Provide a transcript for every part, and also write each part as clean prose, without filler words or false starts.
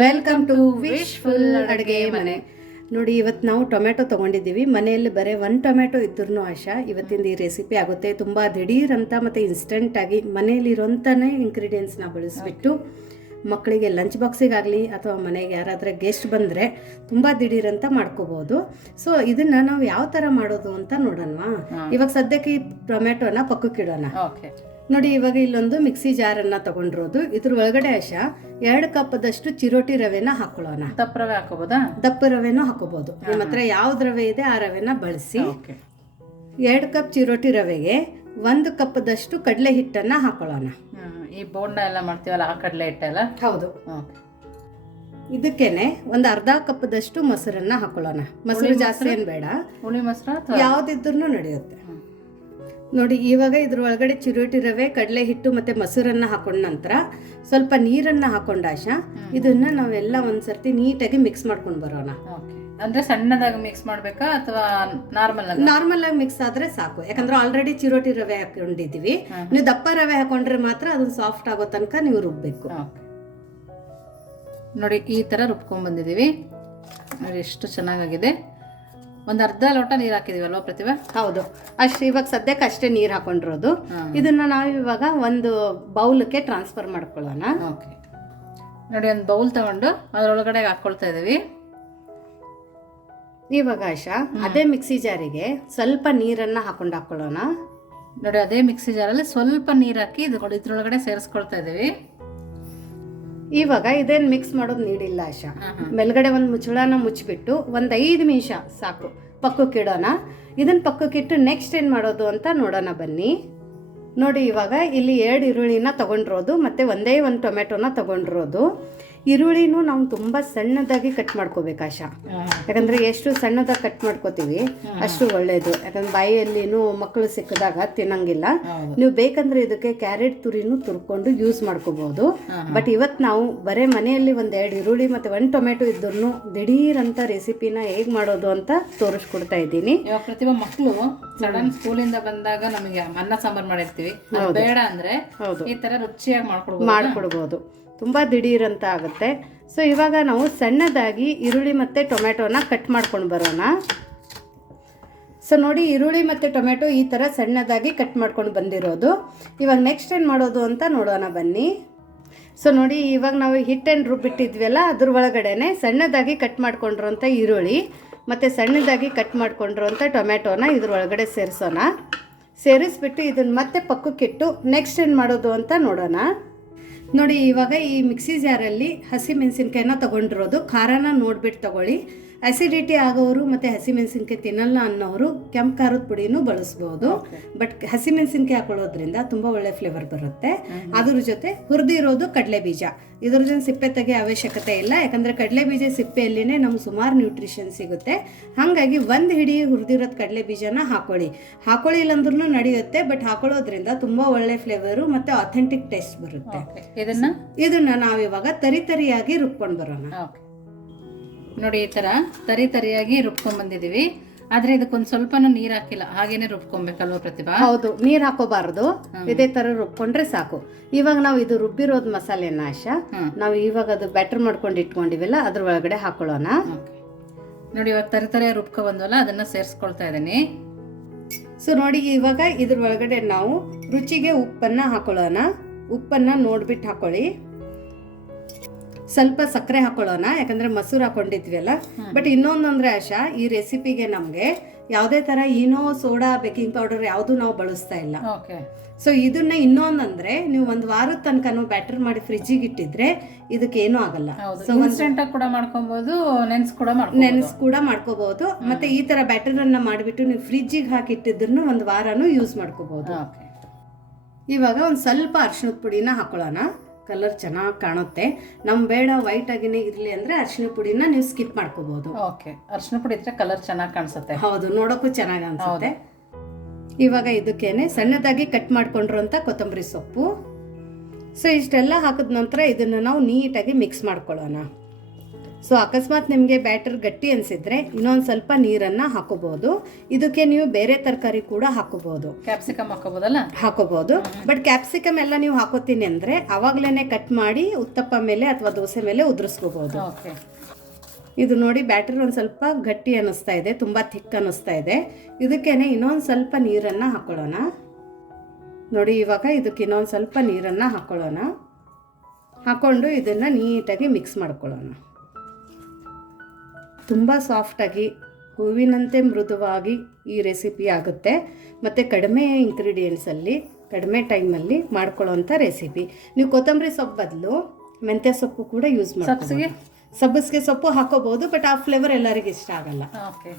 Welcome to wishful ಅಡುಗೆ ಮನೆ. ನೋಡಿ, ಇವತ್ತು ನಾವು ಟೊಮೆಟೊ ತೊಗೊಂಡಿದ್ದೀವಿ. ಮನೆಯಲ್ಲಿ ಬರೀ ಒಂದು ಟೊಮೆಟೊ ಇದ್ರೂ ಆಶಾ ಇವತ್ತಿಂದ ಈ ರೆಸಿಪಿ ಆಗುತ್ತೆ. ತುಂಬ ದಿಢೀರ್ ಅಂತ ಮತ್ತು ಇನ್ಸ್ಟೆಂಟಾಗಿ ಮನೆಯಲ್ಲಿರೋಂಥನೇ ಇಂಗ್ರೀಡಿಯೆಂಟ್ಸ್ನ ಬಳಸಿಬಿಟ್ಟು ಮಕ್ಕಳಿಗೆ ಲಂಚ್ ಬಾಕ್ಸಿಗಾಗಲಿ ಅಥವಾ ಮನೆಗೆ ಯಾರಾದರೆ ಗೆಸ್ಟ್ ಬಂದರೆ ತುಂಬ ದಿಢೀರಂತ ಮಾಡ್ಕೋಬೋದು. ಸೊ ಇದನ್ನು ನಾವು ಯಾವ ಥರ ಮಾಡೋದು ಅಂತ ನೋಡೋಣವಾ? ಇವಾಗ ಸದ್ಯಕ್ಕೆ ಈ ಟೊಮೆಟೊನ ಪಕ್ಕಕ್ಕಿಡೋಣ. ನೋಡಿ, ಇವಾಗ ಇಲ್ಲೊಂದು ಮಿಕ್ಸಿ ಜಾರನ್ನು ತಗೊಂಡಿರೋದು. ಇದ್ರ ಒಳಗಡೆ ಆಶಾ 2 ಕಪ್ದಷ್ಟು ಚಿರೋಟಿ ರವೆನ ಹಾಕೊಳ್ಳೋಣ. ದಪ್ಪ ರವೆ ಹಾಕೋಬೋದಾ? ದಪ್ಪ ರವೆನೂ ಹಾಕೋಬಹುದು. ನಿಮ್ಮ ಹತ್ರ ಯಾವ್ದು ರವೆ ಇದೆ ಆ ರವೆನ ಬಳಸಿ. 2 ಕಪ್ ಚಿರೋಟಿ ರವೆಗೆ 1 ಕಪ್ದಷ್ಟು ಕಡಲೆ ಹಿಟ್ಟನ್ನ ಹಾಕೊಳ್ಳೋಣ. ಈ ಬೋಂಡ ಎಲ್ಲ ಮಾಡ್ತೀವಲ್ಲ ಆ ಕಡಲೆ ಹಿಟ್ಟೆಲ್ಲ? ಹೌದು. ಇದಕ್ಕೇನೆ ಒಂದು ಅರ್ಧ ಕಪ್ದಷ್ಟು ಮೊಸರನ್ನ ಹಾಕೊಳ್ಳೋಣ. ಮೊಸರು ಜಾಸ್ತಿ ಏನ್ ಬೇಡ, ಹುಳಿ ಮೊಸರು ಯಾವ್ದಿದ್ರು ನಡೆಯುತ್ತೆ. ನೋಡಿ, ಇವಾಗ ಇದ್ರ ಒಳಗಡೆ ಚಿರೋಟಿ ರವೆ, ಕಡಲೆ ಹಿಟ್ಟು ಮತ್ತೆ ಮೊಸರನ್ನ ಹಾಕೊಂಡ ನಂತರ ಸ್ವಲ್ಪ ನೀರನ್ನ ಹಾಕೊಂಡಾಶ ಇದನ್ನ ನಾವೆಲ್ಲ ಒಂದ್ಸರ್ತಿ ನೀಟಾಗಿ ಮಿಕ್ಸ್ ಮಾಡ್ಕೊಂಡು ಬರೋಣ. ಅಂದ್ರೆ ಸಣ್ಣದಾಗಿ ಮಿಕ್ಸ್ ಮಾಡ್ಬೇಕಾ ಅಥವಾ ನಾರ್ಮಲ್ ಆಗಿ ಮಿಕ್ಸ್ ಆದ್ರೆ ಸಾಕು. ಯಾಕಂದ್ರೆ ಆಲ್ರೆಡಿ ಚಿರೋಟಿ ರವೆ ಹಾಕೊಂಡಿದೀವಿ. ನೀವು ದಪ್ಪ ರವೆ ಹಾಕೊಂಡ್ರೆ ಮಾತ್ರ ಅದನ್ನ ಸಾಫ್ಟ್ ಆಗೋ ತನಕ ನೀವು ರುಬ್ಬೇಕು. ನೋಡಿ, ಈ ತರ ರುಬ್ಕೊಂಡ್ ಬಂದಿದೀವಿ. ನೋಡಿ ಎಷ್ಟು ಚೆನ್ನಾಗಿದೆ. ಒಂದು ಅರ್ಧ ಲೋಟ ನೀರು ಹಾಕಿದೀವಲ್ವಾ ಪ್ರತಿಭಾ? ಹೌದು, ಅಷ್ಟು. ಇವಾಗ ಸದ್ಯಕ್ಕೆ ಅಷ್ಟೇ ನೀರು ಹಾಕೊಂಡಿರೋದು. ಇದನ್ನ ನಾವು ಇವಾಗ ಒಂದು ಬೌಲ್ಗೆ ಟ್ರಾನ್ಸ್ಫರ್ ಮಾಡ್ಕೊಳ್ಳೋಣ. ಓಕೆ. ನೋಡಿ, ಒಂದು ಬೌಲ್ ತಗೊಂಡು ಅದರೊಳಗಡೆ ಹಾಕೊಳ್ತಾ ಇದೀವಿ. ಇವಾಗ ಆಶಾ ಅದೇ ಮಿಕ್ಸಿ ಜಾರಿಗೆ ಸ್ವಲ್ಪ ನೀರನ್ನ ಹಾಕೊಳ್ಳೋಣ. ನೋಡಿ, ಅದೇ ಮಿಕ್ಸಿ ಜಾರಲ್ಲಿ ಸ್ವಲ್ಪ ನೀರು ಹಾಕಿ ಇದ್ರೊಳಗಡೆ ಸೇರಿಸ್ಕೊಳ್ತಾ ಇದೀವಿ. ಇವಾಗ ಇದೇನು ಮಿಕ್ಸ್ ಮಾಡೋದು ನೀಡಿಲ್ಲ ಆಶಾ. ಮೇಲ್ಗಡೆ ಒಂದು ಮುಚ್ಚಳನ ಮುಚ್ಚಿಬಿಟ್ಟು ಒಂದು 5 ನಿಮಿಷ ಸಾಕು ಪಕ್ಕಕ್ಕಿಡೋಣ. ಇದನ್ನ ಪಕ್ಕಕ್ಕಿಟ್ಟು ನೆಕ್ಸ್ಟ್ ಏನು ಮಾಡೋದು ಅಂತ ನೋಡೋಣ ಬನ್ನಿ. ನೋಡಿ, ಇವಾಗ ಇಲ್ಲಿ 2 ಈರುಳ್ಳಿನ ತಗೊಂಡಿರೋದು ಮತ್ತೆ ಒಂದೇ ಒಂದು ಟೊಮೆಟೊನ ತಗೊಂಡಿರೋದು. ಈರುಳ್ಳಿನೂ ನಾವು ತುಂಬ ಸಣ್ಣದಾಗಿ ಕಟ್ ಮಾಡ್ಕೋಬೇಕು ಆಶಾ. ಯಾಕಂದರೆ ಎಷ್ಟು ಸಣ್ಣದಾಗಿ ಕಟ್ ಮಾಡ್ಕೋತೀವಿ ಅಷ್ಟು ಒಳ್ಳೇದು. ಯಾಕಂದ್ರೆ ಬಾಯಿಯಲ್ಲಿನೂ ಮಕ್ಕಳು ಸಿಕ್ಕಿದಾಗ ತಿನ್ನಂಗಿಲ್ಲ. ನೀವು ಬೇಕಂದ್ರೆ ಇದಕ್ಕೆ ಕ್ಯಾರೆಟ್ ತುರಿನೂ ತುರ್ಕೊಂಡು ಯೂಸ್ ಮಾಡ್ಕೋಬಹುದು. ಬಟ್ ಇವತ್ತು ನಾವು ಬರೇ ಮನೆಯಲ್ಲಿ 1-2 ಈರುಳ್ಳಿ ಮತ್ತು 1 ಟೊಮೆಟೊ ಇದ್ರೂ ದಿಢೀರ್ ಅಂತ ರೆಸಿಪಿನ ಹೇಗೆ ಮಾಡೋದು ಅಂತ ತೋರಿಸ್ಕೊಡ್ತಾ ಇದ್ದೀನಿ. ಪ್ರತಿಭಾ, ಮಕ್ಕಳು ಸಡನ್ ಸ್ಕೂಲಿಂದ ಬಂದಾಗ ನಮಗೆ ಅನ್ನ ಸಾಂಬಾರ್ ಮಾಡಿರ್ತೀವಿ, ಬೇಡ ಅಂದ್ರೆ ಈ ತರ ರುಚಿಯಾಗಿ ಮಾಡ್ಕೊಡ್ಬೋದು. ತುಂಬ ದಿಢೀರ್ ಅಂತ ಆಗುತ್ತೆ. ಸೊ ಇವಾಗ ನಾವು ಸಣ್ಣದಾಗಿ ಈರುಳ್ಳಿ ಮತ್ತು ಟೊಮೆಟೊನ ಕಟ್ ಮಾಡ್ಕೊಂಡು ಬರೋಣ. ಸೊ ನೋಡಿ, ಈರುಳ್ಳಿ ಮತ್ತು ಟೊಮೆಟೊ ಈ ಥರ ಸಣ್ಣದಾಗಿ ಕಟ್ ಮಾಡ್ಕೊಂಡು ಬಂದಿರೋದು. ಇವಾಗ ನೆಕ್ಸ್ಟ್ ಏನು ಮಾಡೋದು ಅಂತ ನೋಡೋಣ ಬನ್ನಿ. ಸೊ ನೋಡಿ, ಇವಾಗ ನಾವು ಹಿಟ್ಟನ್ನು ರುಬ್ಬಿಟ್ಟಿದ್ವಲ್ಲ ಅದ್ರ ಒಳಗಡೆನೆ ಸಣ್ಣದಾಗಿ ಕಟ್ ಮಾಡ್ಕೊಂಡಿರೋಂಥ ಈರುಳ್ಳಿ ಮತ್ತು ಸಣ್ಣದಾಗಿ ಕಟ್ ಮಾಡ್ಕೊಂಡಿರೋಂಥ ಟೊಮೆಟೊನ ಇದ್ರ ಒಳಗಡೆ ಸೇರಿಸೋಣ. ಸೇರಿಸ್ಬಿಟ್ಟು ಇದನ್ನು ಮತ್ತೆ ಪಕ್ಕಕ್ಕಿಟ್ಟು ನೆಕ್ಸ್ಟ್ ಏನು ಮಾಡೋದು ಅಂತ ನೋಡೋಣ. ನೋಡಿ, ಇವಾಗ ಈ ಮಿಕ್ಸಿ ಜಾರಲ್ಲಿ ಹಸಿ ಮೆಣಸಿನ್ಕಾಯಿನ ತಗೊಂಡಿರೋದು. ಖಾರನ ನೋಡ್ಬಿಟ್ಟು ತಗೊಳ್ಳಿ. ಅಸಿಡಿಟಿ ಆಗೋರು ಮತ್ತು ಹಸಿಮೆಣಸಿನ್ಕಾಯಿ ತಿನ್ನಲ್ಲ ಅನ್ನೋರು ಕೆಂಪು ಖಾರದ ಪುಡಿನೂ ಬಳಸ್ಬೋದು. ಬಟ್ ಹಸಿಮೆಣಸಿನ್ಕಾಯಿ ಹಾಕೊಳ್ಳೋದ್ರಿಂದ ತುಂಬ ಒಳ್ಳೆ ಫ್ಲೇವರ್ ಬರುತ್ತೆ. ಅದ್ರ ಜೊತೆ ಹುರಿದಿರೋದು ಕಡಲೆ ಬೀಜ. ಇದ್ರದ್ದೇನು ಸಿಪ್ಪೆ ತೆಗೆಯೋ ಅವಶ್ಯಕತೆ ಇಲ್ಲ. ಯಾಕಂದರೆ ಕಡಲೆ ಬೀಜ ಸಿಪ್ಪೆಯಲ್ಲಿನೇ ನಮ್ಗೆ ಸುಮಾರು ನ್ಯೂಟ್ರಿಷನ್ ಸಿಗುತ್ತೆ. ಹಾಗಾಗಿ 1 ಹಿಡಿ ಹುರಿದಿರೋದು ಕಡಲೆ ಬೀಜನ ಹಾಕೊಳ್ಳಿಲ್ಲ ಅಂದ್ರೂ ನಡೆಯುತ್ತೆ. ಬಟ್ ಹಾಕೊಳ್ಳೋದ್ರಿಂದ ತುಂಬ ಒಳ್ಳೆ ಫ್ಲೇವರು ಮತ್ತು ಅಥೆಂಟಿಕ್ ಟೇಸ್ಟ್ ಬರುತ್ತೆ. ಇದನ್ನ ನಾವಿವಾಗ ತರಿಯಾಗಿ ರುಬ್ಕೊಂಡು ಬರೋಣ. ನೋಡಿ, ಈ ತರ ತರಿಯಾಗಿ ರುಬ್ಕೊಂಡ್ ಬಂದಿದೀವಿ. ಆದ್ರೆ ಇದಕ್ಕೊಂದು ಸ್ವಲ್ಪನೂ ನೀರ್ ಹಾಕಿಲ್ಲ, ಹಾಗೇನೆ ರುಬ್ಕೊಬೇಕಲ್ವಾ ಪ್ರತಿಭಾ? ಹೌದು, ನೀರ್ ಹಾಕೋಬಾರ್ದು. ಇದೇ ತರ ರುಬ್ಕೊಂಡ್ರೆ ಸಾಕು. ಇವಾಗ ನಾವು ಇದು ರುಬ್ಬಿರೋದ್ ಮಸಾಲೆನ ಆಶಾ ನಾವು ಇವಾಗ ಅದು ಬ್ಯಾಟರ್ ಮಾಡ್ಕೊಂಡು ಇಟ್ಕೊಂಡಿವಲ್ಲ ಅದ್ರ ಒಳಗಡೆ ಹಾಕೊಳ್ಳೋಣ. ನೋಡಿ, ಇವಾಗ ತರಿ ರುಬ್ಕೊ ಬಂದ್ವಲ್ಲ ಅದನ್ನ ಸೇರಿಸ್ಕೊಳ್ತಾ ಇದೀನಿ. ಸೊ ನೋಡಿ, ಇವಾಗ ಇದ್ರ ಒಳಗಡೆ ನಾವು ರುಚಿಗೆ ಉಪ್ಪನ್ನ ಹಾಕೊಳ್ಳೋಣ. ಉಪ್ಪನ್ನ ನೋಡ್ಬಿಟ್ಟು ಹಾಕೊಳ್ಳಿ. ಸ್ವಲ್ಪ ಸಕ್ಕರೆ ಹಾಕೊಳ್ಳೋಣ, ಯಾಕಂದ್ರೆ ಮೊಸರು ಹಾಕೊಂಡಿದ್ವಲ್ಲ. ಬಟ್ ಇನ್ನೊಂದಂದ್ರೆ ಆಶಾ, ಈ ರೆಸಿಪಿಗೆ ನಮ್ಗೆ ಯಾವುದೇ ತರ ಈನೋ, ಸೋಡಾ, ಬೇಕಿಂಗ್ ಪೌಡರ್ ಯಾವುದು ನಾವು ಬಳಸ್ತಾ ಇಲ್ಲ. ಸೊ ಇದನ್ನ ಇನ್ನೊಂದಂದ್ರೆ ನೀವು 1 ವಾರದ ತನಕ ಬ್ಯಾಟರ್ ಮಾಡಿ ಫ್ರಿಜ್ಜಿಗೆ ಇಟ್ಟಿದ್ರೆ ಇದಕ್ಕೇನೂ ಆಗಲ್ಲ. ಕೂಡ ಮಾಡ್ಕೊಬಹುದು, ನೆನ್ಸ್ ಕೂಡ ಮಾಡ್ಕೋಬಹುದು. ಮತ್ತೆ ಈ ತರ ಬ್ಯಾಟರ್ ಅನ್ನ ಮಾಡಿಬಿಟ್ಟು ನೀವು ಫ್ರಿಜ್ಜಿಗೆ ಹಾಕಿ ಇಟ್ಟಿದ್ರು 1 ವಾರನೂ ಯೂಸ್ ಮಾಡ್ಕೋಬಹುದು. ಇವಾಗ ಒಂದು ಸ್ವಲ್ಪ ಅರಿಶಿಣದ ಪುಡಿನ ಹಾಕೊಳ್ಳೋಣ. ಕಲರ್ ಚೆನ್ನಾಗಿ ಕಾಣುತ್ತೆ. ಬೇಡ ವೈಟ್ ಆಗಿನೇ ಇರಲಿ ಅಂದ್ರೆ ಅರಿಶಿನ ಪುಡಿನ ನೀವು ಸ್ಕಿಪ್ ಮಾಡ್ಕೋಬಹುದು. ಅರಿಶಿನ ಪುಡಿ ಇದ್ರೆ ಕಲರ್ ಚೆನ್ನಾಗಿ ಕಾಣಿಸುತ್ತೆ. ಹೌದು, ನೋಡೋಕ್ಕೂ ಚೆನ್ನಾಗಿ ಅನ್ಸುತ್ತೆ. ಇವಾಗ ಇದಕ್ಕೇನೆ ಸಣ್ಣದಾಗಿ ಕಟ್ ಮಾಡ್ಕೊಂಡಿರೋಂಥ ಕೊತ್ತಂಬರಿ ಸೊಪ್ಪು. ಸೊ ಇಷ್ಟೆಲ್ಲ ಹಾಕಿದ ನಂತರ ಇದನ್ನ ನಾವು ನೀಟಾಗಿ ಮಿಕ್ಸ್ ಮಾಡ್ಕೊಳ್ಳೋಣ. ಸೊ ಅಕಸ್ಮಾತ್ ನಿಮಗೆ ಬ್ಯಾಟರ್ ಗಟ್ಟಿ ಅನಿಸಿದ್ರೆ ಇನ್ನೊಂದು ಸ್ವಲ್ಪ ನೀರನ್ನು ಹಾಕೋಬಹುದು. ಇದಕ್ಕೆ ನೀವು ಬೇರೆ ತರಕಾರಿ ಕೂಡ ಹಾಕೋಬಹುದು. ಕ್ಯಾಪ್ಸಿಕಮ್ ಹಾಕೋಬೋದಲ್ಲ? ಹಾಕೋಬಹುದು. ಬಟ್ ಕ್ಯಾಪ್ಸಿಕಮ್ ಎಲ್ಲ ನೀವು ಹಾಕೋತೀನಿ ಅಂದರೆ ಅವಾಗಲೇ ಕಟ್ ಮಾಡಿ ಉತ್ತಪ್ಪ ಮೇಲೆ ಅಥವಾ ದೋಸೆ ಮೇಲೆ ಉದುರಿಸ್ಕೋಬಹುದು. ಓಕೆ. ಇದು ನೋಡಿ ಬ್ಯಾಟರ್ ಒಂದು ಸ್ವಲ್ಪ ಗಟ್ಟಿ ಅನ್ನಿಸ್ತಾ ಇದೆ, ತುಂಬ ಥಿಕ್ ಅನ್ನಿಸ್ತಾ ಇದೆ. ಇದಕ್ಕೇನೆ ಇನ್ನೊಂದು ಸ್ವಲ್ಪ ನೀರನ್ನು ಹಾಕೊಳ್ಳೋಣ. ನೋಡಿ ಇವಾಗ ಇದಕ್ಕೆ ಇನ್ನೊಂದು ಸ್ವಲ್ಪ ನೀರನ್ನು ಹಾಕೊಳ್ಳೋಣ. ಹಾಕ್ಕೊಂಡು ಇದನ್ನು ನೀಟಾಗಿ ಮಿಕ್ಸ್ ಮಾಡ್ಕೊಳ್ಳೋಣ. ತುಂಬ ಸಾಫ್ಟಾಗಿ ಹೂವಿನಂತೆ ಮೃದುವಾಗಿ ಈ ರೆಸಿಪಿ ಆಗುತ್ತೆ ಮತ್ತು ಕಡಿಮೆ ಇಂಗ್ರೀಡಿಯೆಂಟ್ಸಲ್ಲಿ ಕಡಿಮೆ ಟೈಮಲ್ಲಿ ಮಾಡ್ಕೊಳ್ಳೋವಂಥ ರೆಸಿಪಿ. ನೀವು ಕೊತ್ತಂಬರಿ ಸೊಪ್ಪು ಬದಲು ಮೆಂತ್ಯ ಸೊಪ್ಪು ಕೂಡ ಯೂಸ್ ಮಾಡ್ತೀವಿ. ಸಬ್ಬಸಿಗೆ ಸೊಪ್ಪು ಹಾಕೋಬಹುದು, ಬಟ್ ಆ ಫ್ಲೇವರ್ ಎಲ್ಲರಿಗೂ ಇಷ್ಟ ಆಗಲ್ಲ. ಓಕೆ.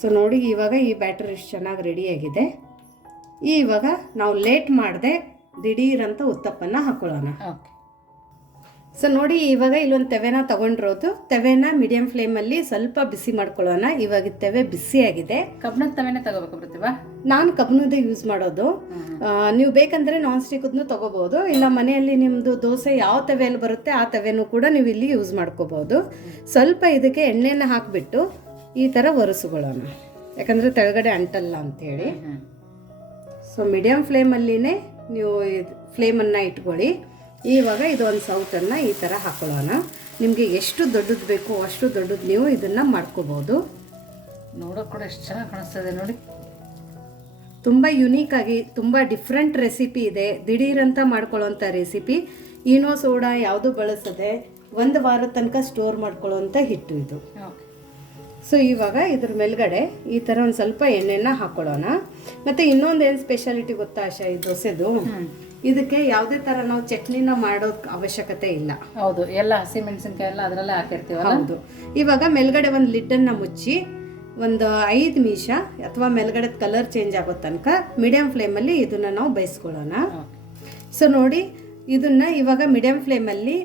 ಸೊ ನೋಡಿ ಇವಾಗ ಈ ಬ್ಯಾಟರ್ ಎಷ್ಟು ಚೆನ್ನಾಗಿ ರೆಡಿಯಾಗಿದೆ. ಇವಾಗ ನಾವು ಲೇಟ್ ಮಾಡದೆ ದಿಢೀರಂತ ಉತ್ತಪ್ಪನ್ನು ಹಾಕೊಳ್ಳೋಣ. ಓಕೆ. ಸೊ ನೋಡಿ ಇವಾಗ ಇಲ್ಲೊಂದು ತೆವೆನ ತೊಗೊಂಡಿರೋದು. ತೆವೆನ ಮೀಡಿಯಂ ಫ್ಲೇಮಲ್ಲಿ ಸ್ವಲ್ಪ ಬಿಸಿ ಮಾಡ್ಕೊಳ್ಳೋಣ. ಇವಾಗ ತೆವೆ ಬಿಸಿಯಾಗಿದೆ. ಕಬ್ಬಿಣದ ತವೆನೇ ತಗೋಬೇಕು ಪ್ರತಿಭಾ? ನಾನು ಕಬ್ಬಿಣದೇ ಯೂಸ್ ಮಾಡೋದು. ನೀವು ಬೇಕಂದರೆ ನಾನ್ ಸ್ಟಿಕ್ದನ್ನು ತೊಗೋಬೋದು, ಇಲ್ಲ ಮನೆಯಲ್ಲಿ ನಿಮ್ಮದು ದೋಸೆ ಯಾವ ತೆವೆಯಲ್ಲಿ ಬರುತ್ತೆ ಆ ತೆವೆನೂ ಕೂಡ ನೀವು ಇಲ್ಲಿ ಯೂಸ್ ಮಾಡ್ಕೋಬೋದು. ಸ್ವಲ್ಪ ಇದಕ್ಕೆ ಎಣ್ಣೆನ ಹಾಕಿಬಿಟ್ಟು ಈ ಥರ ಒರೆಸ್ಕೊಳ್ಳೋಣ, ಯಾಕಂದರೆ ತೆಳಗಡೆ ಅಂಟಲ್ಲ ಅಂಥೇಳಿ. ಸೊ ಮೀಡಿಯಮ್ ಫ್ಲೇಮಲ್ಲಿನೇ ನೀವು ಫ್ಲೇಮನ್ನು ಇಟ್ಕೊಳ್ಳಿ. ಇವಾಗ ಇದೊಂದು ಸೌಟನ್ನು ಈ ಥರ ಹಾಕೊಳ್ಳೋಣ. ನಿಮಗೆ ಎಷ್ಟು ದೊಡ್ಡದು ಬೇಕು ಅಷ್ಟು ದೊಡ್ಡದು ನೀವು ಇದನ್ನು ಮಾಡ್ಕೋಬೋದು. ನೋಡೋಕೆ ಕೂಡ ಎಷ್ಟು ಚೆನ್ನಾಗಿ ಕಾಣಿಸ್ತದೆ ನೋಡಿ. ತುಂಬ ಯುನೀಕಾಗಿ ತುಂಬ ಡಿಫ್ರೆಂಟ್ ರೆಸಿಪಿ ಇದೆ. ದಿಢೀರಂತ ಮಾಡ್ಕೊಳ್ಳೋಂಥ ರೆಸಿಪಿ. ಈನೋ ಸೋಡಾ ಯಾವುದು ಬಳಸದೆ 1 ವಾರದ ತನಕ ಸ್ಟೋರ್ ಮಾಡ್ಕೊಳ್ಳೋವಂಥ ಹಿಟ್ಟು ಇದು. ಸೊ ಇವಾಗ ಇದ್ರ ಮೇಲ್ಗಡೆ ಈ ಥರ ಒಂದು ಸ್ವಲ್ಪ ಎಣ್ಣೆನ ಹಾಕೊಳ್ಳೋಣ. ಮತ್ತು ಇನ್ನೊಂದು ಏನು ಸ್ಪೆಷಾಲಿಟಿ ಗೊತ್ತಾ ಆಶಾ ಈ ದೋಸೆದು? ಇದಕ್ಕೆ ಯಾವುದೇ ಥರ ನಾವು ಚಟ್ನಿನ ಮಾಡೋದು ಅವಶ್ಯಕತೆ ಇಲ್ಲ. ಹೌದು, ಎಲ್ಲ ಹಸಿ ಮೆಣಸಿನ್ಕಾಯಿ ಎಲ್ಲ ಅದರಲ್ಲೇ ಹಾಕಿರ್ತೀವಲ್ಲ. ಹೌದು. ಇವಾಗ ಮೇಲ್ಗಡೆ ಒಂದು ಲಿಡ್ಡನ್ನು ಮುಚ್ಚಿ ಒಂದು 5 ನಿಮಿಷ ಅಥವಾ ಮೇಲ್ಗಡೆ ಕಲರ್ ಚೇಂಜ್ ಆಗೋ ತನಕ ಮೀಡಿಯಂ ಫ್ಲೇಮಲ್ಲಿ ಇದನ್ನು ನಾವು ಬೇಯಿಸ್ಕೊಳ್ಳೋಣ. ಸೊ ನೋಡಿ ಇದನ್ನು ಇವಾಗ ಮೀಡಿಯಂ ಫ್ಲೇಮಲ್ಲಿ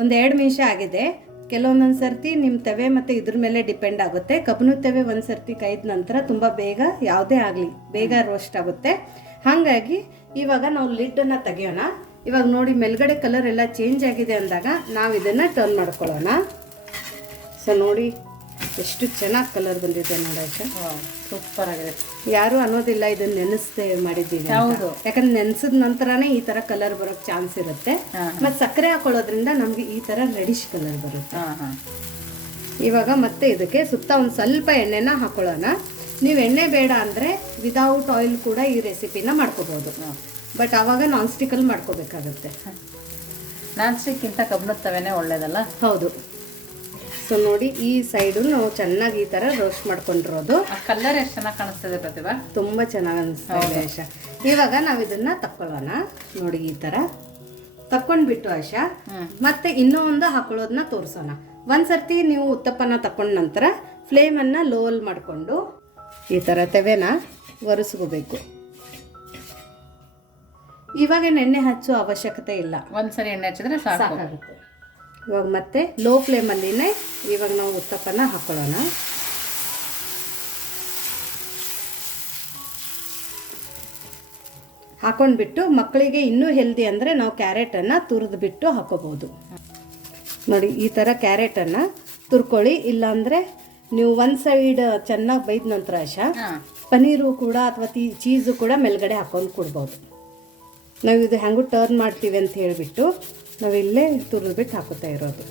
ಒಂದು 2 ನಿಮಿಷ ಆಗಿದೆ. ಕೆಲವೊಂದೊಂದು ಸರ್ತಿ ನಿಮ್ಮ ತವೆ ಮತ್ತು ಇದ್ರ ಮೇಲೆ ಡಿಪೆಂಡ್ ಆಗುತ್ತೆ. ಕಬ್ಬಿಣದ ತವೆ ಒಂದು ಸರ್ತಿ ಕಾಯ್ದ ನಂತರ ತುಂಬ ಬೇಗ ಯಾವುದೇ ಆಗಲಿ ಬೇಗ ರೋಸ್ಟ್ ಆಗುತ್ತೆ. ಹಾಗಾಗಿ ಇವಾಗ ನಾವು ಲಿಡ್ಡನ್ನು ತೆಗೆಯೋಣ. ಇವಾಗ ನೋಡಿ ಮೇಲ್ಗಡೆ ಕಲರ್ ಎಲ್ಲ ಚೇಂಜ್ ಆಗಿದೆ ಅಂದಾಗ ನಾವು ಇದನ್ನು ಟರ್ನ್ ಮಾಡ್ಕೊಳ್ಳೋಣ. ಸೊ ನೋಡಿ ಎಷ್ಟು ಚೆನ್ನಾಗಿ ಕಲರ್ ಬಂದಿದೆ ನೋಡಿ ಆಶಾ. ಸೂಪರ್ ಆಗಿದೆ. ಯಾರು ಅನ್ನೋದಿಲ್ಲ ಇದನ್ನ ನೆನೆಸ್ದೆ ಮಾಡಿದ್ದೀವಿ. ಹೌದು, ಯಾಕಂದ್ರೆ ನೆನೆಸಿದ ನಂತರನೇ ಈ ತರ ಕಲರ್ ಬರೋಕ್ ಚಾನ್ಸ್ ಇರುತ್ತೆ. ಮತ್ತೆ ಸಕ್ಕರೆ ಹಾಕೊಳ್ಳೋದ್ರಿಂದ ನಮ್ಗೆ ಈ ತರ ರೆಡಿಶ್ ಕಲರ್ ಬರುತ್ತೆ. ಇವಾಗ ಮತ್ತೆ ಇದಕ್ಕೆ ಸುತ್ತ ಒಂದು ಸ್ವಲ್ಪ ಎಣ್ಣೆನ ಹಾಕೊಳ್ಳೋಣ. ನೀವು ಎಣ್ಣೆ ಬೇಡ ಅಂದರೆ ವಿದೌಟ್ ಆಯಿಲ್ ಕೂಡ ಈ ರೆಸಿಪಿನ ಮಾಡ್ಕೋಬಹುದು. ಬಟ್ ಆವಾಗ ನಾನ್ ಸ್ಟಿಕ್ಕಲ್ಲಿ ಮಾಡ್ಕೋಬೇಕಾಗುತ್ತೆ. ನಾನ್ ಸ್ಟಿಕ್ಕಿಂತ ಕಬ್ಬಿಣದ ತವೆನೇ ಒಳ್ಳೇದಲ್ಲ? ಹೌದು. ಸೊ ನೋಡಿ ಈ ಸೈಡು ನಾವು ಚೆನ್ನಾಗಿ ಈ ಥರ ರೋಸ್ಟ್ ಮಾಡ್ಕೊಂಡಿರೋದು. ಕಲರ್ ಎಷ್ಟು ಚೆನ್ನಾಗಿ ಕಾಣಿಸ್ತದೆ ಪ್ರತಿಭಾ. ತುಂಬ ಚೆನ್ನಾಗಿ ಅನಿಸ್ತಾ ಇದೆ ಆಶಾ. ಇವಾಗ ನಾವು ಇದನ್ನ ತಕ್ಕೊಳ್ಳೋಣ. ನೋಡಿ ಈ ಥರ ತಕ್ಕೊಂಡ್ಬಿಟ್ಟು ಆಶಾ ಮತ್ತೆ ಇನ್ನೂ ಒಂದು ಹಾಕೊಳ್ಳೋದನ್ನ ತೋರಿಸೋಣ. ಒಂದ್ಸರ್ತಿ ನೀವು ಉತ್ತಪ್ಪನ ತಕೊಂಡ ನಂತರ ಫ್ಲೇಮನ್ನು ಲೋಲ್ ಮಾಡಿಕೊಂಡು ಈ ಥರ ತೆವೆನ ಒರೆಸ್ಕೋಬೇಕು. ಇವಾಗ ಎಣ್ಣೆ ಹಚ್ಚೋ ಅವಶ್ಯಕತೆ ಇಲ್ಲ. ಒಂದ್ಸರಿ ಎಣ್ಣೆ ಹಚ್ಚಿದ್ರೆ ಸಾಕಾಗುತ್ತೆ. ಇವಾಗ ಮತ್ತೆ ಲೋ ಫ್ಲೇಮಲ್ಲಿನೇ ಇವಾಗ ನಾವು ಉತ್ತಪ್ಪನ ಹಾಕೊಳ್ಳೋಣ. ಹಾಕೊಂಡ್ಬಿಟ್ಟು ಮಕ್ಕಳಿಗೆ ಇನ್ನೂ ಹೆಲ್ದಿ ಅಂದರೆ ನಾವು ಕ್ಯಾರೆಟನ್ನು ತುರಿದು ಬಿಟ್ಟು ಹಾಕೋಬಹುದು. ನೋಡಿ ಈ ಥರ ಕ್ಯಾರೆಟನ್ನು ತುರ್ಕೊಳ್ಳಿ. ಇಲ್ಲಾಂದರೆ ನೀವು ಒಂದು ಸೈಡ್ ಚೆನ್ನಾಗಿ ಬೈದ ನಂತರ ಆಶಾ ಪನೀರು ಕೂಡ ಅಥವಾ ಚೀಸು ಕೂಡ ಮೇಲ್ಗಡೆ ಹಾಕೊಂಡು ಕೊಡ್ಬೋದು. ನಾವು ಇದು ಹೆಂಗೂ ಟರ್ನ್ ಮಾಡ್ತೀವಿ ಅಂತ ಹೇಳಿಬಿಟ್ಟು ನಾವಿಲ್ಲೇ ತುರಿದ್ಬಿಟ್ಟು ಹಾಕೋತಾ ಇರೋದು.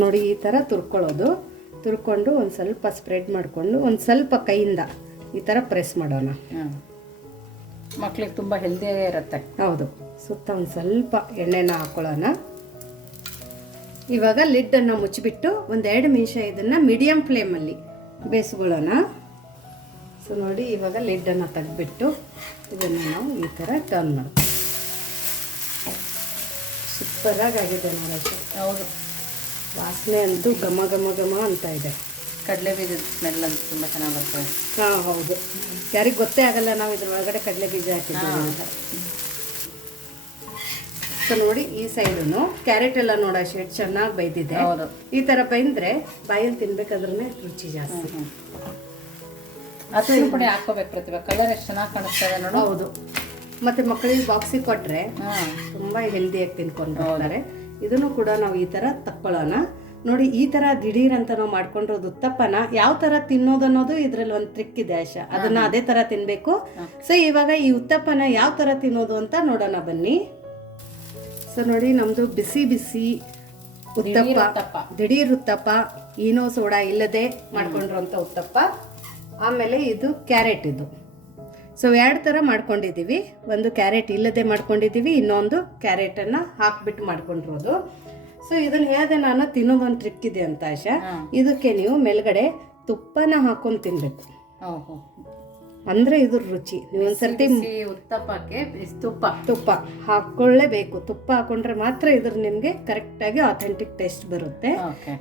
ನೋಡಿ ಈ ಥರ ತುರ್ಕೊಳ್ಳೋದು. ತುರ್ಕೊಂಡು ಒಂದು ಸ್ವಲ್ಪ ಸ್ಪ್ರೆಡ್ ಮಾಡಿಕೊಂಡು ಒಂದು ಸ್ವಲ್ಪ ಕೈಯಿಂದ ಈ ಥರ ಪ್ರೆಸ್ ಮಾಡೋಣ. ಮಕ್ಳಿಗೆ ತುಂಬ ಹೆಲ್ದಿಯಾಗೇ ಇರುತ್ತೆ. ಹೌದು. ಸುತ್ತ ಒಂದು ಸ್ವಲ್ಪ ಎಣ್ಣೆನ ಹಾಕೊಳ್ಳೋಣ. ಇವಾಗ ಲಿಡ್ಡನ್ನು ಮುಚ್ಚಿಬಿಟ್ಟು ಒಂದು 2 ನಿಮಿಷ ಇದನ್ನು ಮೀಡಿಯಮ್ ಫ್ಲೇಮಲ್ಲಿ ಬೇಯಿಸ್ಕೊಳ್ಳೋಣ. ಸೊ ನೋಡಿ ಇವಾಗ ಲಿಡ್ಡನ್ನು ತೆಗೆದ್ಬಿಟ್ಟು ಇದನ್ನು ನಾವು ಈ ಥರ ಟರ್ನ್ ಮಾಡ್ತೀವಿ. ಸೂಪರಾಗಿ ಆಗಿದೆ ನೋಡಿ. ಹೌದು, ವಾಸನೆ ಅಂತೂ ಘಮ ಘಮ ಘಮ ಅಂತ ಇದೆ. ಕಡಲೆ ಬೀಜದ ಸ್ಮೆಲ್ ಅಂತ ತುಂಬ ಚೆನ್ನಾಗಿ ಬರ್ತದೆ. ಹಾಂ ಹೌದು. ಯಾರಿಗೆ ಗೊತ್ತೇ ಆಗಲ್ಲ ನಾವು ಇದ್ರ ಒಳಗಡೆ ಕಡಲೆ ಬೀಜ ಹಾಕಿದ್ದೀವಿ ಅಂತ. ಸೊ ನೋಡಿ ಈ ಸೈಡು ಕ್ಯಾರೆಟ್ ಎಲ್ಲ ನೋಡ ಶೇಡ್ ಚೆನ್ನಾಗಿ ಬೈದಿದೆ. ಈ ಥರ ಬೈಂದ್ರೆ ಬಾಯಲ್ಲಿ ತಿನ್ಬೇಕಾದ್ರೆ ರುಚಿ ಜಾಸ್ತಿ. ಅದು ಪುಡಿ ಹಾಕೋಬೇಕು ಪ್ರತಿಭಾ. ಕಲರ್ ಎಷ್ಟು ಚೆನ್ನಾಗಿ ಕಾಣಿಸ್ತದೆ ನೋಡು. ಹೌದು. ಮತ್ತೆ ಮಕ್ಕಳಿಗೆ ಬಾಕ್ಸಿಗೆ ಕೊಟ್ಟರೆ ತುಂಬ ಹೆಲ್ದಿಯಾಗಿ ತಿನ್ಕೊಂಡು ಹೋಗ್ತಾರೆ. ಇದನ್ನು ಕೂಡ ನಾವು ಈ ಥರ ತಕ್ಕೊಳ್ಳೋಣ. ನೋಡಿ ಈ ಥರ ದಿಢೀರ್ ಅಂತ ನಾವು ಮಾಡ್ಕೊಂಡಿರೋದು ಉತ್ತಪ್ಪನ ಯಾವ ಥರ ತಿನ್ನೋದು ಅನ್ನೋದು ಇದರಲ್ಲಿ ಒಂದು ಟ್ರಿಕ್ ಇದೆ ಆಶಾ, ಅದನ್ನು ಅದೇ ಥರ ತಿನ್ನಬೇಕು. ಸೊ ಇವಾಗ ಈ ಉತ್ತಪ್ಪನ ಯಾವ ಥರ ತಿನ್ನೋದು ಅಂತ ನೋಡೋಣ ಬನ್ನಿ. ಸೊ ನೋಡಿ ನಮ್ಮದು ಬಿಸಿ ಬಿಸಿ ಉತ್ತಪ್ಪ, ದಿಢೀರ್ ಉತ್ತಪ್ಪ, ಏನೋ ಸೋಡಾ ಇಲ್ಲದೆ ಮಾಡ್ಕೊಂಡಿರೋಂಥ ಉತ್ತಪ್ಪ. ಆಮೇಲೆ ಇದು ಕ್ಯಾರೆಟ್, ಇದು ಸೊ 2 ಥರ ಮಾಡ್ಕೊಂಡಿದ್ದೀವಿ. ಒಂದು ಕ್ಯಾರೆಟ್ ಇಲ್ಲದೆ ಮಾಡ್ಕೊಂಡಿದ್ದೀವಿ, ಇನ್ನೊಂದು ಕ್ಯಾರೆಟನ್ನು ಹಾಕ್ಬಿಟ್ಟು ಮಾಡ್ಕೊಂಡಿರೋದು. ಸೊ ಇದನ್ನು ಹೇಳಿದೆ ನಾನು, ತಿನ್ನೋದೊಂದು ಟ್ರಿಕ್ ಇದೆ ಅಂತ ಆಶಾ. ಇದಕ್ಕೆ ನೀವು ಮೇಲ್ಗಡೆ ತುಪ್ಪನ ಹಾಕೊಂಡು ತಿನ್ಬೇಕು, ಅಂದರೆ ಇದ್ರ ರುಚಿ. ನೀವು ಒಂದ್ಸರ್ತಿ ಉತ್ತಪ್ಪಕ್ಕೆ ತುಪ್ಪ ಹಾಕೊಳ್ಳೇಬೇಕು. ತುಪ್ಪ ಹಾಕೊಂಡ್ರೆ ಮಾತ್ರ ಇದ್ರ ನಿಮಗೆ ಕರೆಕ್ಟಾಗಿ ಆಥೆಂಟಿಕ್ ಟೇಸ್ಟ್ ಬರುತ್ತೆ.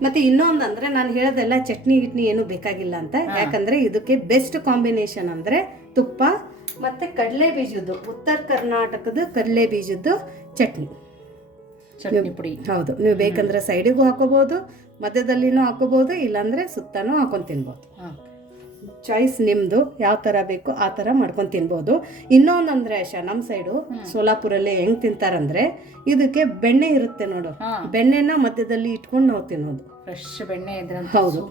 ಮತ್ತೆ ಇನ್ನೊಂದು ಅಂದರೆ ನಾನು ಹೇಳೋದೆಲ್ಲ ಚಟ್ನಿ ಗಿಟ್ನಿ ಏನು ಬೇಕಾಗಿಲ್ಲ ಅಂತ, ಯಾಕಂದರೆ ಇದಕ್ಕೆ ಬೆಸ್ಟ್ ಕಾಂಬಿನೇಷನ್ ಅಂದರೆ ತುಪ್ಪ ಮತ್ತು ಕಡಲೆ ಬೀಜದ್ದು, ಉತ್ತರ ಕರ್ನಾಟಕದ ಕಡಲೆ ಬೀಜದ್ದು ಚಟ್ನಿ ಪುಡಿ. ಹೌದು, ನೀವು ಬೇಕಂದ್ರೆ ಸೈಡಿಗೂ ಹಾಕೋಬೋದು, ಮಧ್ಯದಲ್ಲಿನೂ ಹಾಕೋಬೋದು, ಇಲ್ಲಾಂದರೆ ಸುತ್ತಾನೂ ಹಾಕೊಂಡು ತಿನ್ಬೋದು. ಚಾಯ್ಸ್ ನಿಮ್ಮದು, ಯಾವ ಥರ ಬೇಕು ಆ ಥರ ಮಾಡ್ಕೊಂಡು ತಿನ್ಬೋದು. ಇನ್ನೊಂದು ಅಂದರೆ ಆಶಾ, ನಮ್ಮ ಸೈಡು ಸೋಲಾಪುರಲ್ಲಿ ಹೆಂಗೆ ತಿಂತಾರಂದ್ರೆ, ಇದಕ್ಕೆ ಬೆಣ್ಣೆ ಇರುತ್ತೆ ನೋಡು, ಬೆಣ್ಣೆನ ಮಧ್ಯದಲ್ಲಿ ಇಟ್ಕೊಂಡು ನಾವು ತಿನ್ನೋದು. ಫ್ರೆಶ್ ಬೆಣ್ಣೆ ಇದ್ರೆ ಹೌದು,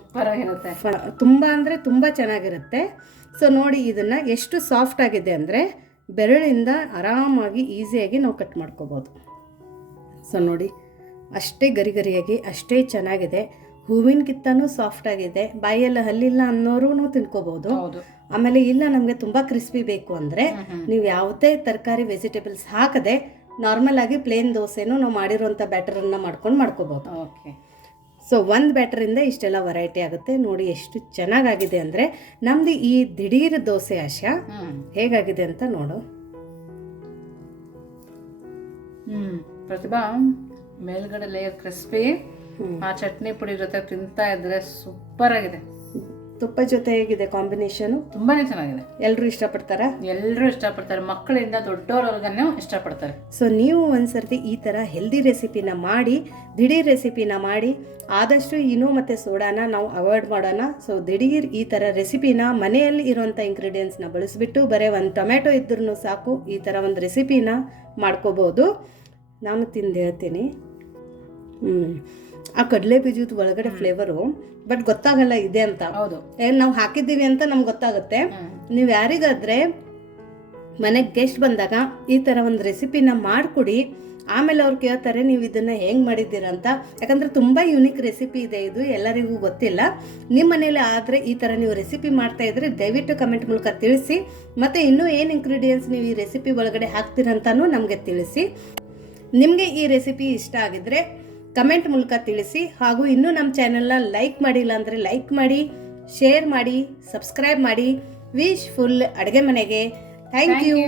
ತುಂಬ ಅಂದರೆ ತುಂಬ ಚೆನ್ನಾಗಿರುತ್ತೆ. ಸೊ ನೋಡಿ ಇದನ್ನು ಎಷ್ಟು ಸಾಫ್ಟ್ ಆಗಿದೆ ಅಂದರೆ ಬೆರಳಿಂದ ಆರಾಮಾಗಿ ಈಸಿಯಾಗಿ ನಾವು ಕಟ್ ಮಾಡ್ಕೋಬೋದು. ಸೊ ನೋಡಿ ಅಷ್ಟೇ ಗರಿಗರಿಯಾಗಿ ಅಷ್ಟೇ ಚೆನ್ನಾಗಿದೆ. ಹೂವಿನಕಿತ್ತನೂ ಸಾಫ್ಟ್ ಆಗಿದೆ. ಬಾಯಿಯೆಲ್ಲ ಹಲ್ಲಿಲ್ಲ ಅನ್ನೋರು ತಿನ್ಕೋಬಹುದು. ಆಮೇಲೆ ಇಲ್ಲ ನಮಗೆ ತುಂಬ ಕ್ರಿಸ್ಪಿ ಬೇಕು ಅಂದರೆ ನೀವು ಯಾವುದೇ ತರಕಾರಿ ವೆಜಿಟೇಬಲ್ಸ್ ಹಾಕದೆ ನಾರ್ಮಲ್ ಆಗಿ ಪ್ಲೇನ್ ದೋಸೆನೂ ನಾವು ಮಾಡಿರೋಂಥ ಬ್ಯಾಟರನ್ನು ಮಾಡ್ಕೋಬಹುದು. ಸೊ ಒಂದು ಬ್ಯಾಟರಿಂದ ಇಷ್ಟೆಲ್ಲ ವೆರೈಟಿ ಆಗುತ್ತೆ. ನೋಡಿ ಎಷ್ಟು ಚೆನ್ನಾಗಾಗಿದೆ ಅಂದರೆ ನಮ್ದು ಈ ದಿಢೀರ್ ದೋಸೆ ಆಶಾ ಹೇಗಾಗಿದೆ ಅಂತ ನೋಡು. ಪ್ರತಿಭಾ, ಮೇಲ್ಗಡೆ ಲೇಯರ್ ಕ್ರಿಸ್ಪಿ, ಆ ಚಟ್ನಿ ಪುಡಿ ಜೊತೆ ತಿಂತಾ ಇದ್ರೆ ಸೂಪರ್ ಆಗಿದೆ. ತುಪ್ಪ ಜೊತೆ ಹೇಗಿದೆ ಕಾಂಬಿನೇಷನ್? ತುಂಬಾನೇ ಚೆನ್ನಾಗಿದೆ. ಎಲ್ಲರೂ ಇಷ್ಟಪಡ್ತಾರಾ? ಎಲ್ಲರೂ ಇಷ್ಟಪಡ್ತಾರೆ, ಮಕ್ಕಳಿಂದ ದೊಡ್ಡವರವರೆಗೂ ಇಷ್ಟಪಡ್ತಾರೆ. ಸೊ ನೀವು ಒಂದ್ಸರ್ತಿ ಈ ಥರ ಹೆಲ್ದಿ ರೆಸಿಪಿನ ಮಾಡಿ, ದಿಢೀರ್ ರೆಸಿಪಿನ ಮಾಡಿ, ಆದಷ್ಟು ಇನೋ ಮತ್ತು ಸೋಡಾನ ನಾವು ಅವಾಯ್ಡ್ ಮಾಡೋಣ. ಸೊ ದಿಢೀರ್ ಈ ಥರ ರೆಸಿಪಿನ ಮನೆಯಲ್ಲಿ ಇರೋಂಥ ಇಂಗ್ರೀಡಿಯೆಂಟ್ಸ್ನ ಬಳಸಿಬಿಟ್ಟು ಬರೀ ಒಂದು ಟೊಮೆಟೊ ಇದ್ರೂ ಸಾಕು, ಈ ಥರ ಒಂದು ರೆಸಿಪಿನ ಮಾಡ್ಕೋಬೋದು. ನಾನು ತಿಂದು ಹೇಳ್ತೀನಿ. ಆ ಕಡಲೆ ಬೀಜದ ಒಳಗಡೆ ಫ್ಲೇವರು ಬಟ್ ಗೊತ್ತಾಗಲ್ಲ ಇದೆ ಅಂತ. ಹೌದು, ನಾವು ಹಾಕಿದ್ದೀವಿ ಅಂತ ನಮ್ಗೆ ಗೊತ್ತಾಗುತ್ತೆ. ನೀವು ಯಾರಿಗಾದ್ರೆ ಮನೆಗೆ ಗೆಸ್ಟ್ ಬಂದಾಗ ಈ ಥರ ಒಂದು ರೆಸಿಪಿನ ಮಾಡಿಕೊಡಿ. ಆಮೇಲೆ ಅವ್ರು ಕೇಳ್ತಾರೆ ನೀವು ಇದನ್ನು ಹೆಂಗೆ ಮಾಡಿದ್ದೀರ ಅಂತ. ಯಾಕಂದರೆ ತುಂಬ ಯುನೀಕ್ ರೆಸಿಪಿ ಇದೆ, ಇದು ಎಲ್ಲರಿಗೂ ಗೊತ್ತಿಲ್ಲ. ನಿಮ್ಮ ಮನೇಲಿ ಆದರೆ ಈ ಥರ ನೀವು ರೆಸಿಪಿ ಮಾಡ್ತಾಯಿದ್ರೆ ದಯವಿಟ್ಟು ಕಮೆಂಟ್ ಮೂಲಕ ತಿಳಿಸಿ. ಮತ್ತು ಇನ್ನೂ ಏನು ಇಂಗ್ರೀಡಿಯೆಂಟ್ಸ್ ನೀವು ಈ ರೆಸಿಪಿ ಒಳಗಡೆ ಹಾಕ್ತೀರಂತನೂ ನಮಗೆ ತಿಳಿಸಿ. ನಿಮಗೆ ಈ ರೆಸಿಪಿ ಇಷ್ಟ ಆಗಿದ್ರೆ ಕಮೆಂಟ್ ಮೂಲಕ ತಿಳಿಸಿ. ಹಾಗೂ ಇನ್ನೂ ನಮ್ಮ ಚಾನೆಲ್ನ ಲೈಕ್ ಮಾಡಿಲ್ಲ ಅಂದರೆ ಲೈಕ್ ಮಾಡಿ, ಶೇರ್ ಮಾಡಿ, ಸಬ್ಸ್ಕ್ರೈಬ್ ಮಾಡಿ. ವಿಶ್ ಫುಲ್ ಅಡುಗೆ ಮನೆಗೆ. Thank you.